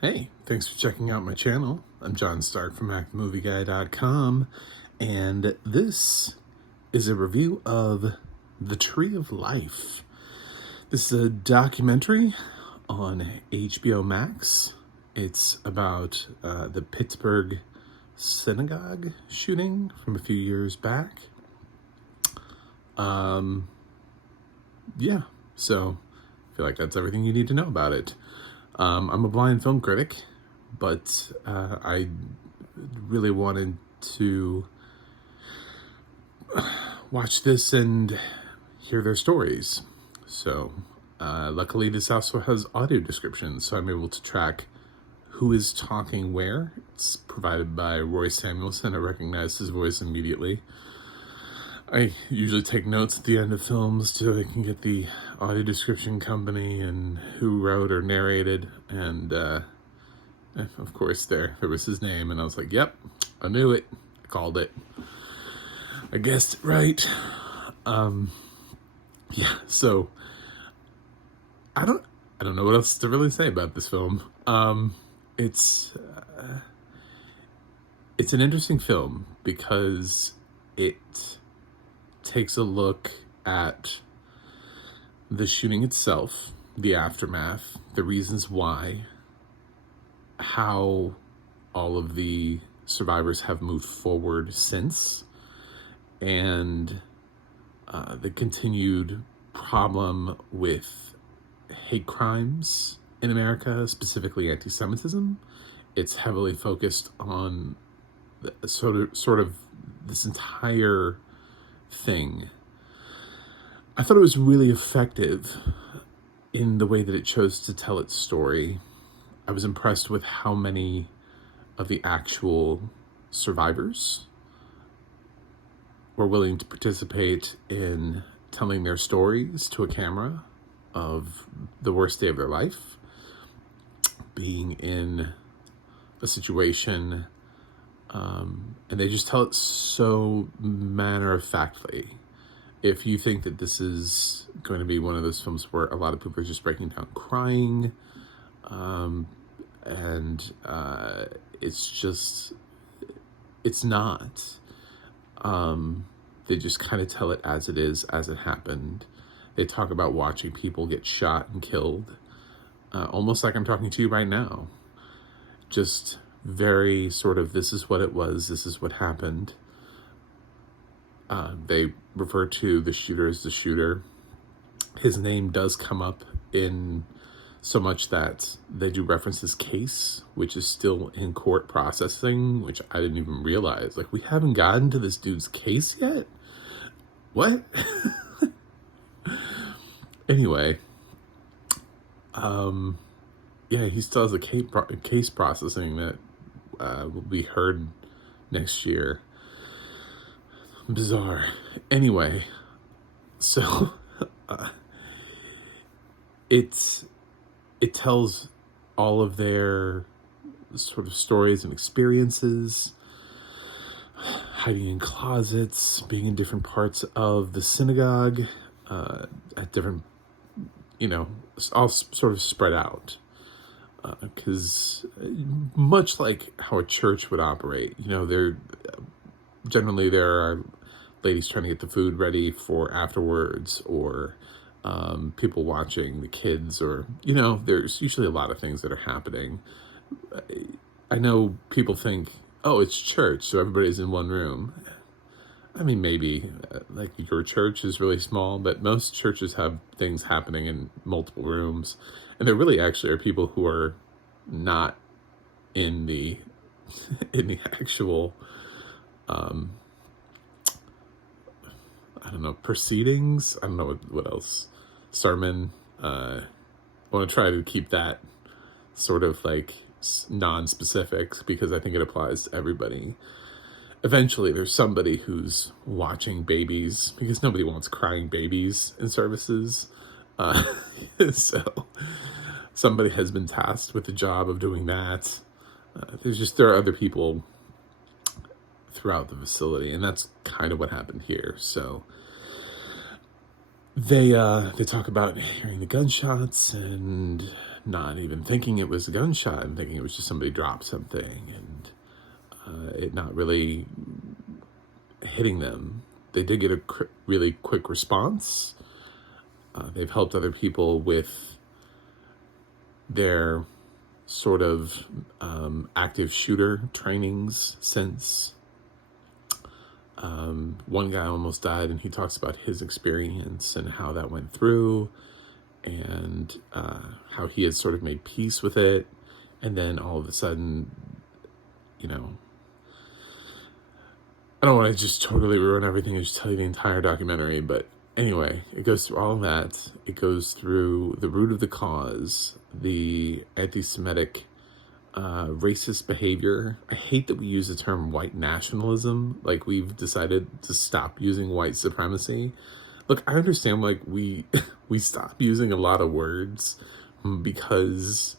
Hey, thanks for checking out my channel. I'm John Stark from MacTheMovieGuy.com, and this is a review of The Tree of Life. This is a documentary on HBO Max. It's about the Pittsburgh synagogue shooting from a few years back. Yeah, so I feel like that's everything you need to know about it. I'm a blind film critic, but I really wanted to watch this and hear their stories. So luckily this also has audio descriptions, so I'm able to track who is talking where. It's provided by Roy Samuelson. I recognize his voice immediately. I usually take notes at the end of films so I can get the audio description company and who wrote or narrated, and of course there was his name, and I was like, yep, I knew it. I called it. I guessed it right. Yeah, so I don't know what else to really say about this film. It's an interesting film because it takes a look at the shooting itself, the aftermath, the reasons why, how all of the survivors have moved forward since, and the continued problem with hate crimes in America, specifically anti-Semitism. It's heavily focused on the sort of this entire thing. I thought it was really effective in the way that it chose to tell its story. I was impressed with how many of the actual survivors were willing to participate in telling their stories to a camera of the worst day of their life, being in a situation, and they just tell it so matter-of-factly. If you think that this is going to be one of those films where a lot of people are just breaking down crying, it's not. They just kind of tell it as it is, as it happened. They talk about watching people get shot and killed, almost like I'm talking to you right now. Just very sort of, this is what it was, this is what happened. They refer to the shooter as the shooter. His name does come up in so much that they do reference his case, which is still in court processing, which I didn't even realize. Like, we haven't gotten to this dude's case yet? What? Anyway, yeah, he still has a case processing that will be heard next year. Bizarre. Anyway, so it tells all of their sort of stories and experiences, hiding in closets, being in different parts of the synagogue, at different, all sort of spread out. Because much like how a church would operate, there are ladies trying to get the food ready for afterwards, or people watching the kids, or, there's usually a lot of things that are happening. I know people think, oh, it's church, so everybody's in one room. I mean, maybe, like, your church is really small, but most churches have things happening in multiple rooms. And there really actually are people who are not in the actual, proceedings. I don't know what else. Sermon. I want to try to keep that sort of like non-specific, because I think it applies to everybody. Eventually there's somebody who's watching babies, because nobody wants crying babies in services. So somebody has been tasked with the job of doing that. There are other people throughout the facility, and that's kind of what happened here. So they talk about hearing the gunshots and not even thinking it was a gunshot and thinking it was just somebody dropped something, and it not really hitting them. They did get a really quick response. They've helped other people with their sort of active shooter trainings since. One guy almost died, and he talks about his experience and how that went through, and how he had sort of made peace with it. And then all of a sudden, you know, I don't want to just totally ruin everything and just tell you the entire documentary, but anyway, it goes through all of that. It goes through the root of the cause, the anti-Semitic racist behavior. I hate that we use the term white nationalism. Like, we've decided to stop using white supremacy. Look, I understand, like, we stop using a lot of words because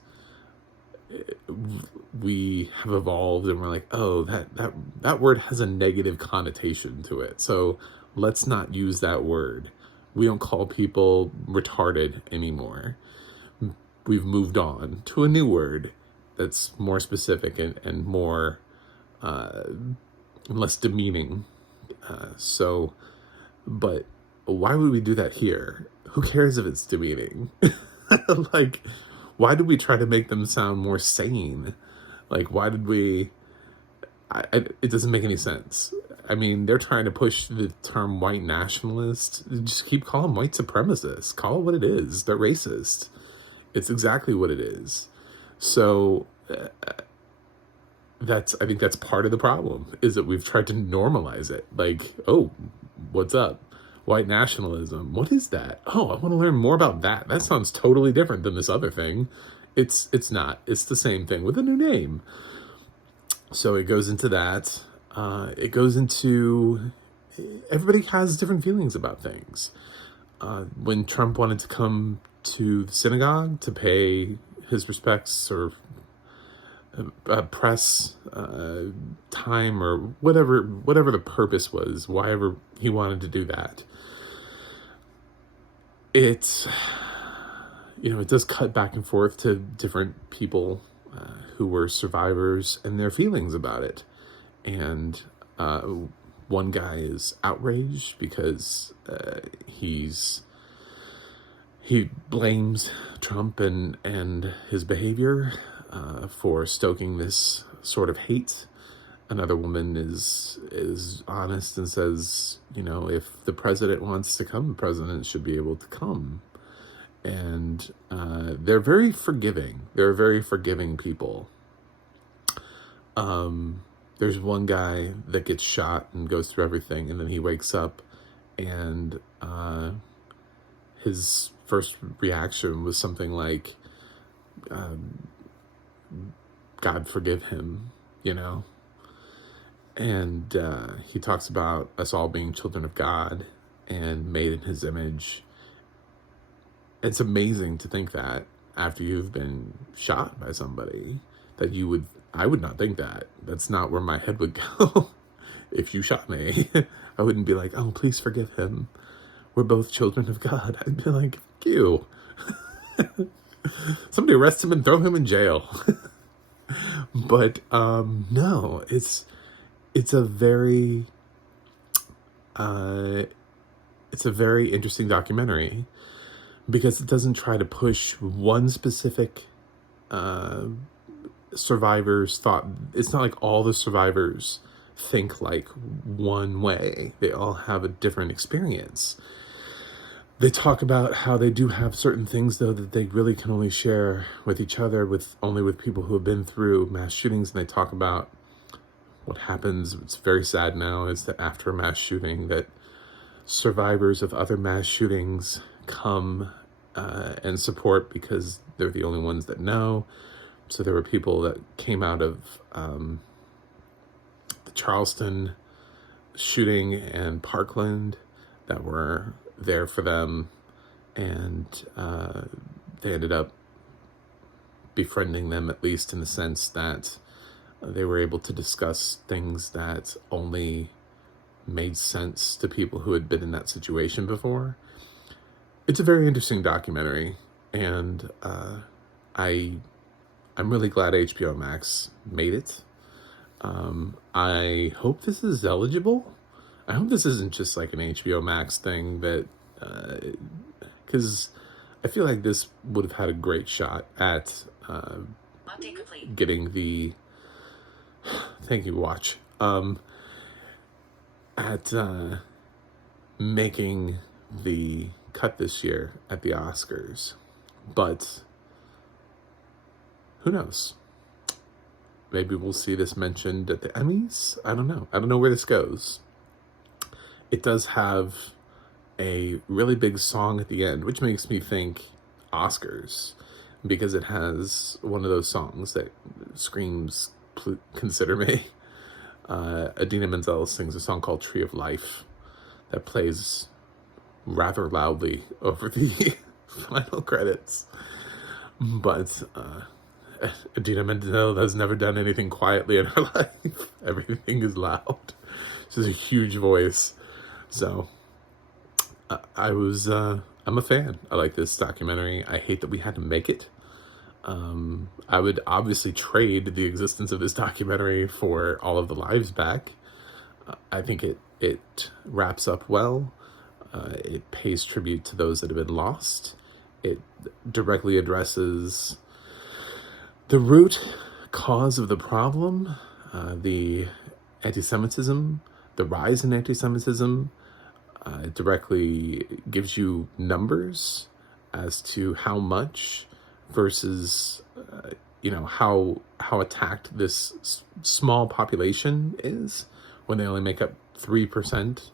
we have evolved, and we're like, oh, that word has a negative connotation to it, so let's not use that word. We don't call people retarded anymore. We've moved on to a new word that's more specific and more less demeaning. But why would we do that here? Who cares if it's demeaning? Like, why did we try to make them sound more sane? Like, why did we... it doesn't make any sense. I mean, they're trying to push the term white nationalist. Just keep calling them white supremacists. Call it what it is. They're racist. It's exactly what it is. So I think that's part of the problem, is that we've tried to normalize it. Like, oh, what's up? White nationalism. What is that? Oh, I want to learn more about that. That sounds totally different than this other thing. It's not. It's the same thing with a new name. So it goes into that. It goes into... Everybody has different feelings about things. When Trump wanted to come to the synagogue to pay his respects, or press time, or whatever the purpose was, why ever he wanted to do that, it does cut back and forth to different people who were survivors and their feelings about it. And one guy is outraged because he blames Trump and his behavior for stoking this sort of hate. Another woman is honest and says, if the president wants to come, the president should be able to come. And they're very forgiving. They're very forgiving people. There's one guy that gets shot and goes through everything, and then he wakes up, and his first reaction was something like, God forgive him, And he talks about us all being children of God and made in his image. It's amazing to think that after you've been shot by somebody, that I would not think that. That's not where my head would go. If you shot me, I wouldn't be like, oh, please forgive him. We're both children of God. I'd be like, fuck you. Somebody arrest him and throw him in jail. But no, it's a very interesting documentary, because it doesn't try to push one specific survivor's thought. It's not like all the survivors think like one way. They all have a different experience. They talk about how they do have certain things, though, that they really can only share with each other, only with people who have been through mass shootings. And they talk about what happens. It's very sad now, is that after a mass shooting, that survivors of other mass shootings come and support, because they're the only ones that know. So there were people that came out of the Charleston shooting and Parkland that were there for them, and they ended up befriending them, at least in the sense that they were able to discuss things that only made sense to people who had been in that situation before. It's a very interesting documentary, and I'm really glad HBO Max made it. I hope this is eligible. I hope this isn't just like an HBO Max thing that, because I feel like this would have had a great shot at getting the, thank you, watch, at making the cut this year at the Oscars. But who knows? Maybe we'll see this mentioned at the Emmys. I don't know. I don't know where this goes. It does have a really big song at the end, which makes me think Oscars, because it has one of those songs that screams, consider me. Idina Menzel sings a song called Tree of Life that plays rather loudly over the final credits. But Idina Menzel has never done anything quietly in her life. Everything is loud. She has a huge voice. So I'm a fan. I like this documentary. I hate that we had to make it. I would obviously trade the existence of this documentary for all of the lives back. I think it wraps up well. It pays tribute to those that have been lost. It directly addresses the root cause of the problem, the anti-Semitism, the rise in anti-Semitism. It directly gives you numbers as to how much versus, how attacked this small population is, when they only make up 3%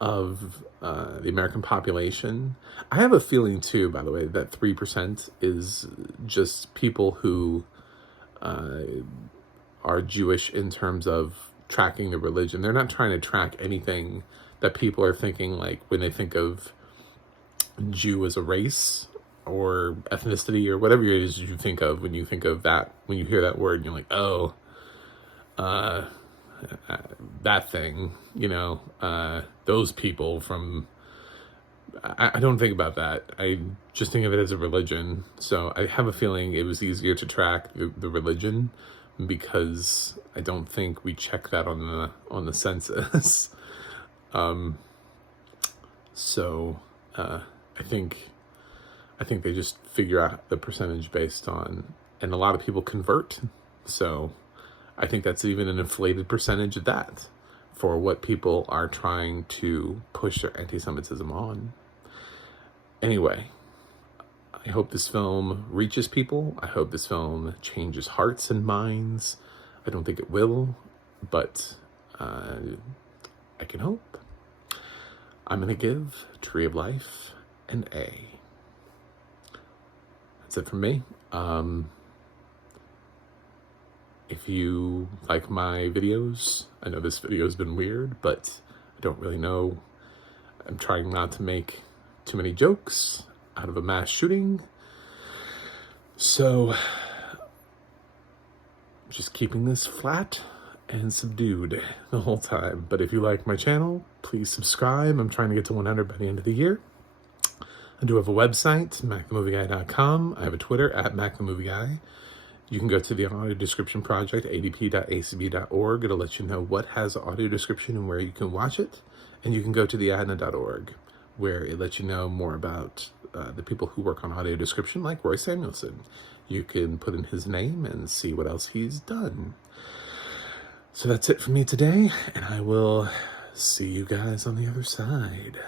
of the American population. I have a feeling too, by the way, that 3% is just people who are Jewish in terms of tracking the religion. They're not trying to track anything that people are thinking, like when they think of Jew as a race or ethnicity or whatever it is you think of when you think of that, when you hear that word, you're like, oh, that thing, those people from, I don't think about that. I just think of it as a religion. So I have a feeling it was easier to track the religion, because I don't think we check that on the census. I think they just figure out the percentage based on, and a lot of people convert. So I think that's even an inflated percentage of that for what people are trying to push their anti-Semitism on. Anyway, I hope this film reaches people. I hope this film changes hearts and minds. I don't think it will, but I can hope. I'm going to give Tree of Life an A. That's it from me. If you like my videos, I know this video has been weird, but I don't really know. I'm trying not to make too many jokes out of a mass shooting. So, just keeping this flat and subdued the whole time. But if you like my channel, please subscribe. I'm trying to get to 100 by the end of the year. I do have a website, macthemovieguy.com. I have a Twitter, @macthemovieguy. You can go to the audio description project, adp.acb.org. It'll let you know what has audio description and where you can watch it. And you can go to theadna.org, where it lets you know more about the people who work on audio description, like Roy Samuelson. You can put in his name and see what else he's done. So that's it for me today, and I will see you guys on the other side.